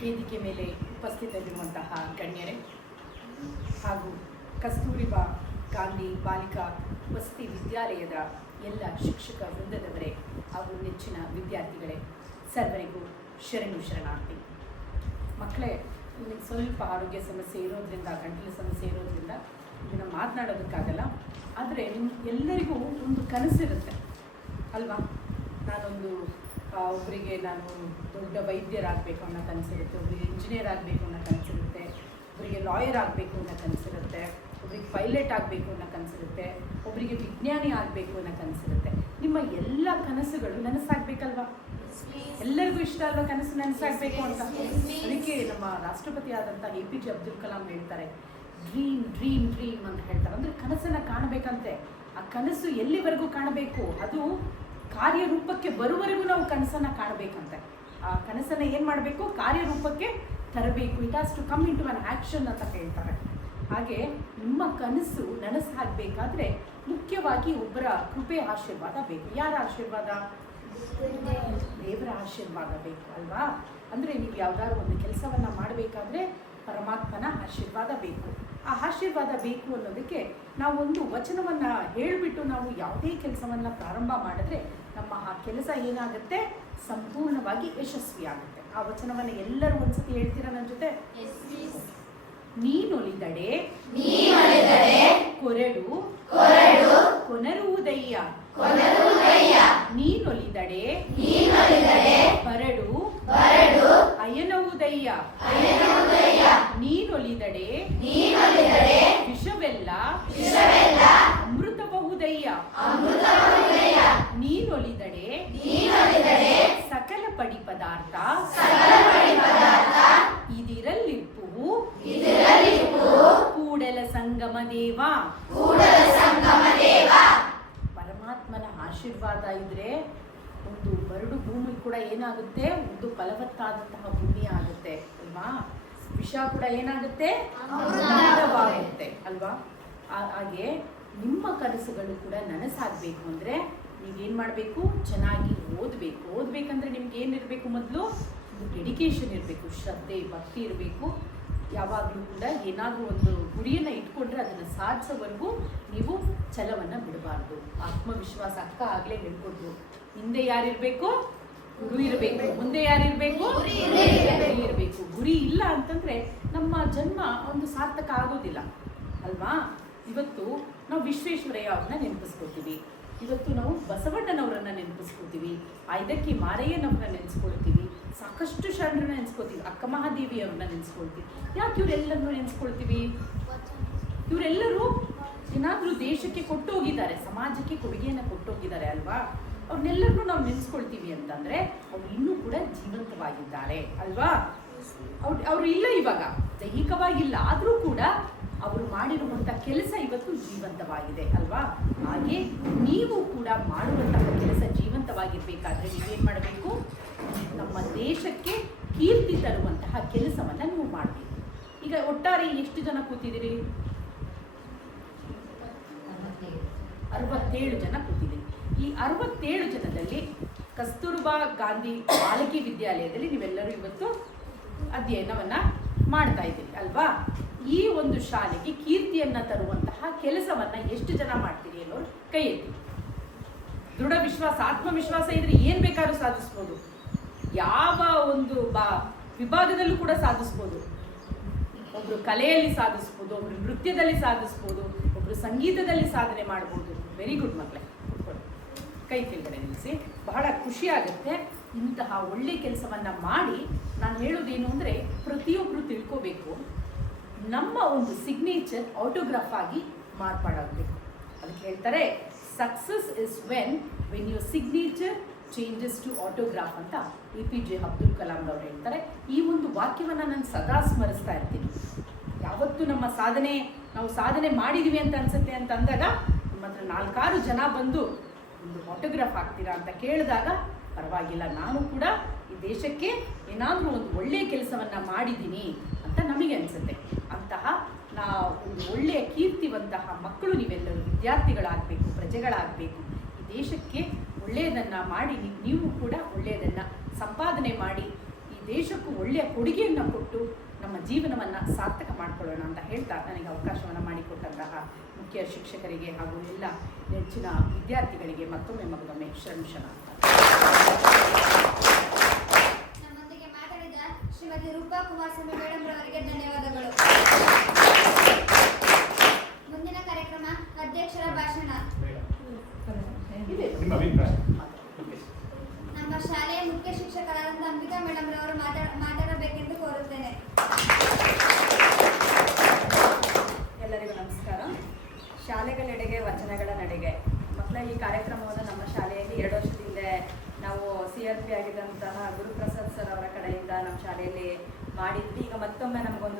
ವೇದಿಕೆ ಮೇಲೆ ಉಪಸ್ಥಿತರಿರುವಂತಹ ಗಣ್ಯರೇ ಹಾಗೂ ಕಸ್ತೂರಿಬಾ ಗಾಂಧಿ ಬಾಲಿಕಾ ವಸತಿ ವಿದ್ಯಾಲಯದ ಎಲ್ಲ ಶಿಕ್ಷಕ ವೃಂದದವರೇ ಹಾಗೂ ನೆಚ್ಚಿನ ವಿದ್ಯಾರ್ಥಿಗಳೇ, ಸರ್ವರಿಗೂ ಶರಣು ಶರಣಾರ್ಥಿ. ಮಕ್ಕಳೇ, ನಿಮಗೆ ಸ್ವಲ್ಪ ಆರೋಗ್ಯ ಸಮಸ್ಯೆ ಇರೋದ್ರಿಂದ, ಗಂಟಲು ಸಮಸ್ಯೆ ಇರೋದ್ರಿಂದ ಇದನ್ನು ಮಾತನಾಡೋದಕ್ಕಾಗಲ್ಲ. ಆದರೆ ಎಲ್ಲರಿಗೂ ಒಂದು ಕನಸಿರುತ್ತೆ ಅಲ್ವಾ? ಒಬ್ಬರಿಗೆ ನಾನು ದೊಡ್ಡ ವೈದ್ಯರಾಗಬೇಕು ಅನ್ನೋ ಕನಸಿರುತ್ತೆ, ಒಬ್ಬರಿಗೆ ಇಂಜಿನಿಯರ್ ಆಗಬೇಕು ಅನ್ನೋ ಕನಸಿರುತ್ತೆ, ಒಬ್ಬರಿಗೆ ಲಾಯರ್ ಆಗಬೇಕು ಅನ್ನೋ ಕನಸಿರುತ್ತೆ, ಒಬ್ಬರಿಗೆ ಪೈಲಟ್ ಆಗಬೇಕು ಅನ್ನೋ ಕನಸಿರುತ್ತೆ, ಒಬ್ಬರಿಗೆ ವಿಜ್ಞಾನಿ ಆಗಬೇಕು ಅನ್ನೋ ಕನಸಿರುತ್ತೆ. ನಿಮ್ಮ ಎಲ್ಲ ಕನಸುಗಳು ನನಸಾಗಬೇಕಲ್ವಾ? ಎಲ್ಲರಿಗೂ ಇಷ್ಟ ಅಲ್ವಾ ಕನಸು ನನಸಾಗಬೇಕು ಅಂತ? ಅದಕ್ಕೆ ನಮ್ಮ ರಾಷ್ಟ್ರಪತಿ ಆದಂಥ APJ ಅಬ್ದುಲ್ ಕಲಾಂ ಹೇಳ್ತಾರೆ, ಡ್ರೀಮ್ ಡ್ರೀಮ್ ಡ್ರೀಮ್ ಅಂತ ಹೇಳ್ತಾರೆ. ಅಂದರೆ ಕನಸನ್ನು ಕಾಣಬೇಕಂತೆ. ಆ ಕನಸು ಎಲ್ಲಿವರೆಗೂ ಕಾಣಬೇಕು? ಅದು ಕಾರ್ಯರೂಪಕ್ಕೆ ಬರುವವರೆಗೂ ನಾವು ಕನಸನ್ನು ಕಾಣಬೇಕಂತೆ. ಆ ಕನಸನ್ನು ಏನು ಮಾಡಬೇಕು? ಕಾರ್ಯರೂಪಕ್ಕೆ ತರಬೇಕು. It has to come into an action ಅಂತ ಹೇಳ್ತಾರೆ. ಹಾಗೆ ನಿಮ್ಮ ಕನಸು ನನಸಾಗಬೇಕಾದ್ರೆ ಮುಖ್ಯವಾಗಿ ಒಬ್ಬರ ಕೃಪೆ ಆಶೀರ್ವಾದ ಬೇಕು. ಯಾರ ಆಶೀರ್ವಾದ? ದೇವರ ಆಶೀರ್ವಾದ ಬೇಕು ಅಲ್ವಾ? ಅಂದರೆ ನೀವು ಯಾವುದಾದ್ರು ಒಂದು ಕೆಲಸವನ್ನು ಮಾಡಬೇಕಾದ್ರೆ ಪರಮಾತ್ಮನ ಆಶೀರ್ವಾದ ಬೇಕು. ಆ ಆಶೀರ್ವಾದ ಬೇಕು ಅನ್ನೋದಕ್ಕೆ ನಾವೊಂದು ವಚನವನ್ನು ಹೇಳಿಬಿಟ್ಟು ನಾವು ಯಾವುದೇ ಕೆಲಸವನ್ನು ಪ್ರಾರಂಭ ಮಾಡಿದ್ರೆ ನಮ್ಮ ಆ ಕೆಲಸ ಏನಾಗುತ್ತೆ? ಸಂಪೂರ್ಣವಾಗಿ ಯಶಸ್ವಿಯಾಗುತ್ತೆ. ಆ ವಚನವನ್ನು ಎಲ್ಲರೂ ಒಂದ್ಸತಿ ಹೇಳ್ತೀರಾ ನನ್ನ ಜೊತೆ? ನೀನೊಲಿದಡೆ ಕೊರಡು ಕೊನರುವುದಯ್ಯ, ನೀನೊಲಿದಡೆ ಬರಡು ಅಯನವುದಯ್ಯ, ನೀನೊಲಿದಡೆ ವಿಷವೆಲ್ಲ ಅಮೃತಬಹುದಯ್ಯ, ನೀನೊಲಿದಡೆ ಸಕಲ ಪಡಿ ಪದಾರ್ಥ ಇದಿರಲಿಪ್ಪುವು ಕೂಡಲ ಸಂಗಮ ದೇವ. ಪರಮಾತ್ಮನ ಆಶೀರ್ವಾದ ಇದ್ರೆ ಒಂದು ಬರಡು ಭೂಮಿ ಕೂಡ ಏನಾಗುತ್ತೆ? ಒಂದು ಫಲವತ್ತಾದಂತಹ ಭೂಮಿ ಆಗುತ್ತೆ ಅಲ್ವಾ? ವಿಷ ಕೂಡ ಏನಾಗುತ್ತೆ? ಅಮೃತವಾಗುತ್ತೆ ಅಲ್ವಾ? ಹಾಗೆ ನಿಮ್ಮ ಕನಸುಗಳು ಕೂಡ ನನಸಾಗಬೇಕು ಅಂದರೆ ನೀವೇನು ಮಾಡಬೇಕು? ಚೆನ್ನಾಗಿ ಓದಬೇಕು. ಓದಬೇಕಂದ್ರೆ ನಿಮ್ಗೆ ಏನಿರಬೇಕು? ಮೊದಲು ಒಂದು ಡೆಡಿಕೇಶನ್ ಇರಬೇಕು, ಶ್ರದ್ಧೆ ಭಕ್ತಿ ಇರಬೇಕು. ಯಾವಾಗಲೂ ಕೂಡ ಏನಾದರೂ ಒಂದು ಗುರಿಯನ್ನು ಇಟ್ಕೊಂಡ್ರೆ ಅದನ್ನು ಸಾಧಿಸೋವರೆಗೂ ನೀವು ಛಲವನ್ನು ಬಿಡಬಾರ್ದು. ಆತ್ಮವಿಶ್ವಾಸ ಅಕ್ಕ ಆಗಲೇ ಹೇಳ್ಕೊಟ್ರು. ಹಿಂದೆ ಯಾರಿರಬೇಕು? ಗುರು ಇರಬೇಕು. ಮುಂದೆ ಯಾರಿರಬೇಕು? ಗುರಿ ಇರಬೇಕು. ಗುರಿ ಇಲ್ಲ ಅಂತಂದರೆ ನಮ್ಮ ಜನ್ಮ ಒಂದು ಸಾರ್ಥಕ ಆಗೋದಿಲ್ಲ ಅಲ್ವಾ? ಇವತ್ತು ನಾವು ವಿಶ್ವೇಶ್ವರಯ್ಯ ಅವ್ರನ್ನ ನೆನಪಿಸ್ಕೊತೀವಿ, ಇವತ್ತು ನಾವು ಬಸವಣ್ಣನವರನ್ನು ನೆನಪಿಸ್ಕೊತೀವಿ, ಐದಕ್ಕಿ ಮಾರಯ್ಯನವ್ರನ್ನ ನೆನೆಸ್ಕೊಳ್ತೀವಿ, ಸಾಕಷ್ಟು ಶರಣರನ್ನ ನೆನೆಸ್ಕೊತೀವಿ, ಅಕ್ಕ ಮಹಾದೇವಿ ಅವ್ರನ್ನ ನೆನೆಸ್ಕೊಳ್ತೀವಿ. ಯಾಕೆ ಇವರೆಲ್ಲರನ್ನೂ ನೆನೆಸ್ಕೊಳ್ತೀವಿ? ಇವರೆಲ್ಲರೂ ಏನಾದರೂ ದೇಶಕ್ಕೆ ಕೊಟ್ಟೋಗಿದ್ದಾರೆ, ಸಮಾಜಕ್ಕೆ ಕೊಡುಗೆಯನ್ನು ಕೊಟ್ಟೋಗಿದ್ದಾರೆ ಅಲ್ವಾ? ಅವ್ರನ್ನೆಲ್ಲರನ್ನೂ ನಾವು ನೆನೆಸ್ಕೊಳ್ತೀವಿ ಅಂತಂದರೆ ಅವ್ರು ಇನ್ನೂ ಕೂಡ ಜೀವಂತವಾಗಿದ್ದಾರೆ ಅಲ್ವಾ? ಅವರು ಇಲ್ಲ, ಇವಾಗ ದೈಹಿಕವಾಗಿಲ್ಲ, ಆದರೂ ಕೂಡ ಅವರು ಮಾಡಿರುವಂಥ ಕೆಲಸ ಇವತ್ತು ಜೀವಂತವಾಗಿದೆ ಅಲ್ವಾ? ಹಾಗೆ ನೀವು ಕೂಡ ಮಾಡುವಂತಹ ಕೆಲಸ ಜೀವಂತವಾಗಿರಬೇಕಾದ್ರೆ ನೀವೇನು ಮಾಡಬೇಕು? ನಮ್ಮ ದೇಶಕ್ಕೆ ಕೀರ್ತಿ ತರುವಂತಹ ಕೆಲಸವನ್ನು ನೀವು ಮಾಡಬೇಕು. ಈಗ ಒಟ್ಟಾರೆ ಎಷ್ಟು ಜನ ಕೂತಿದ್ದೀರಿ? 67 ಜನ ಕೂತಿದ್ದೀರಿ. ಈ 67 ಜನದಲ್ಲಿ ಕಸ್ತೂರ್ಬಾ ಗಾಂಧಿ ಬಾಲಕಿ ವಿದ್ಯಾಲಯದಲ್ಲಿ ನೀವೆಲ್ಲರೂ ಇವತ್ತು ಅಧ್ಯಯನವನ್ನು ಮಾಡ್ತಾ ಇದ್ದೀರಿ ಅಲ್ವಾ? ಈ ಒಂದು ಶಾಲೆಗೆ ಕೀರ್ತಿಯನ್ನು ತರುವಂತಹ ಕೆಲಸವನ್ನು ಎಷ್ಟು ಜನ ಮಾಡ್ತೀರಿ ಅನ್ನೋರು ಕೈ ಎತ್ತಿ. ದೃಢ ವಿಶ್ವಾಸ, ಆತ್ಮವಿಶ್ವಾಸ ಇದ್ರೆ ಏನು ಬೇಕಾದ್ರೂ ಸಾಧಿಸ್ಬೋದು. ಯಾವ ಒಂದು ವಿಭಾಗದಲ್ಲೂ ಕೂಡ ಸಾಧಿಸ್ಬೋದು. ಒಬ್ಬರು ಕಲೆಯಲ್ಲಿ ಸಾಧಿಸ್ಬೋದು, ಒಬ್ಬರು ನೃತ್ಯದಲ್ಲಿ ಸಾಧಿಸ್ಬೋದು, ಒಬ್ಬರು ಸಂಗೀತದಲ್ಲಿ ಸಾಧನೆ ಮಾಡ್ಬೋದು. ವೆರಿ ಗುಡ್ ಮಕ್ಕಳೇ, ಕೈ ಕೆಳಗಡೆ ನಿಲ್ಲಿಸಿ. ಬಹಳ ಖುಷಿ ಆಗುತ್ತೆ ಇಂತಹ ಒಳ್ಳೆ ಕೆಲಸವನ್ನು ಮಾಡಿ. ನಾನು ಹೇಳೋದೇನು ಅಂದರೆ ಪ್ರತಿಯೊಬ್ಬರು ತಿಳ್ಕೋಬೇಕು, ನಮ್ಮ ಒಂದು ಸಿಗ್ನೇಚರ್ ಆಟೋಗ್ರಾಫ್ ಆಗಿ ಮಾರ್ಪಾಡಾಗಬೇಕು. ಅದಕ್ಕೆ ಹೇಳ್ತಾರೆ success is when your signature changes to autograph ಅಂತ APJ ಅಬ್ದುಲ್ ಕಲಾಂ ಅವರು ಹೇಳ್ತಾರೆ. ಈ ಒಂದು ವಾಕ್ಯವನ್ನು ನಾನು ಸದಾ ಸ್ಮರಿಸ್ತಾ ಇರ್ತೀನಿ. ಯಾವತ್ತು ನಾವು ಸಾಧನೆ ಮಾಡಿದ್ದೀವಿ ಅಂತ ಅನ್ಸುತ್ತೆ ಅಂತ ಅಂದಾಗ ನಮ್ಮ ಹತ್ರ 4-6 ಜನ ಬಂದು ಒಂದು ಆಟೋಗ್ರಾಫ್ ಹಾಕ್ತೀರಾ ಅಂತ ಕೇಳಿದಾಗ ಪರವಾಗಿಲ್ಲ, ನಾನು ಕೂಡ ಈ ದೇಶಕ್ಕೆ ಏನಾದರೂ ಒಂದು ಒಳ್ಳೆಯ ಕೆಲಸವನ್ನು ಮಾಡಿದ್ದೀನಿ ಅಂತ ನಮಗೆ ಅನಿಸುತ್ತೆ. ಅಂತಹ ಒಂದು ಒಳ್ಳೆಯ ಕೀರ್ತಿವಂತಹ ಮಕ್ಕಳು ನೀವೆಲ್ಲರೂ ವಿದ್ಯಾರ್ಥಿಗಳಾಗಬೇಕು, ಪ್ರಜೆಗಳಾಗಬೇಕು. ಈ ದೇಶಕ್ಕೆ ಒಳ್ಳೆಯದನ್ನು ಮಾಡಿ ನೀವು ಕೂಡ ಒಳ್ಳೆಯದನ್ನು ಸಂಪಾದನೆ ಮಾಡಿ ಈ ದೇಶಕ್ಕೂ ಒಳ್ಳೆಯ ಕೊಡುಗೆಯನ್ನು ಕೊಟ್ಟು ನಮ್ಮ ಜೀವನವನ್ನು ಸಾರ್ಥಕ ಮಾಡಿಕೊಳ್ಳೋಣ ಅಂತ ಹೇಳ್ತಾ ನನಗೆ ಅವಕಾಶವನ್ನು ಮಾಡಿಕೊಟ್ಟಂತಹ ಮುಖ್ಯ ಶಿಕ್ಷಕರಿಗೆ ಹಾಗೂ ಎಲ್ಲ ನೆಚ್ಚಿನ ವಿದ್ಯಾರ್ಥಿಗಳಿಗೆ ಮತ್ತೊಮ್ಮೆ ಶರಣ. ನಮ್ಮೊಂದಿಗೆ ಮಾತಾಡಿದ ಶ್ರೀಮತಿ ರೂಪಾ ಕುಮಾರಸ್ವಾಮಿ ಮೇಡಮ್ ರವರಿಗೆ ಧನ್ಯವಾದಗಳು. ಮುಂದಿನ ಕಾರ್ಯಕ್ರಮ ಅಧ್ಯಕ್ಷರ ಭಾಷಣ. ನಮ್ಮ ಶಾಲೆಯ ಮುಖ್ಯ ಶಿಕ್ಷಕರಾದ ಅಂಬಿಕಾ ಮೇಡಮ್ ರವರು ಮಾತಾಡಬೇಕೆಂದು ಕೋರುತ್ತೇನೆ. ಎಲ್ಲರಿಗೂ ನಮಸ್ಕಾರ. ಶಾಲೆಗಳೆಡೆಗೆ ವಚನಗಳ ನಡೆಗೆ ಮಕ್ಕಳ ಈ ಕಾರ್ಯಕ್ರಮವನ್ನು ನಮ್ಮ ಶಾಲೆಯಲ್ಲಿ 2 ವರ್ಷದ ಹಿಂದೆ ನಾವು CRP ಆಗಿದ್ದಂತಹ ಗುರುಪ್ರಸಾದ್ ಸರ್ ಅವರ ಕಡೆಯಿಂದ ನಮ್ಮ ಶಾಲೆಯಲ್ಲಿ ಮಾಡಿದ್ವಿ. ಈಗ ಮತ್ತೊಮ್ಮೆ ನಮಗೊಂದು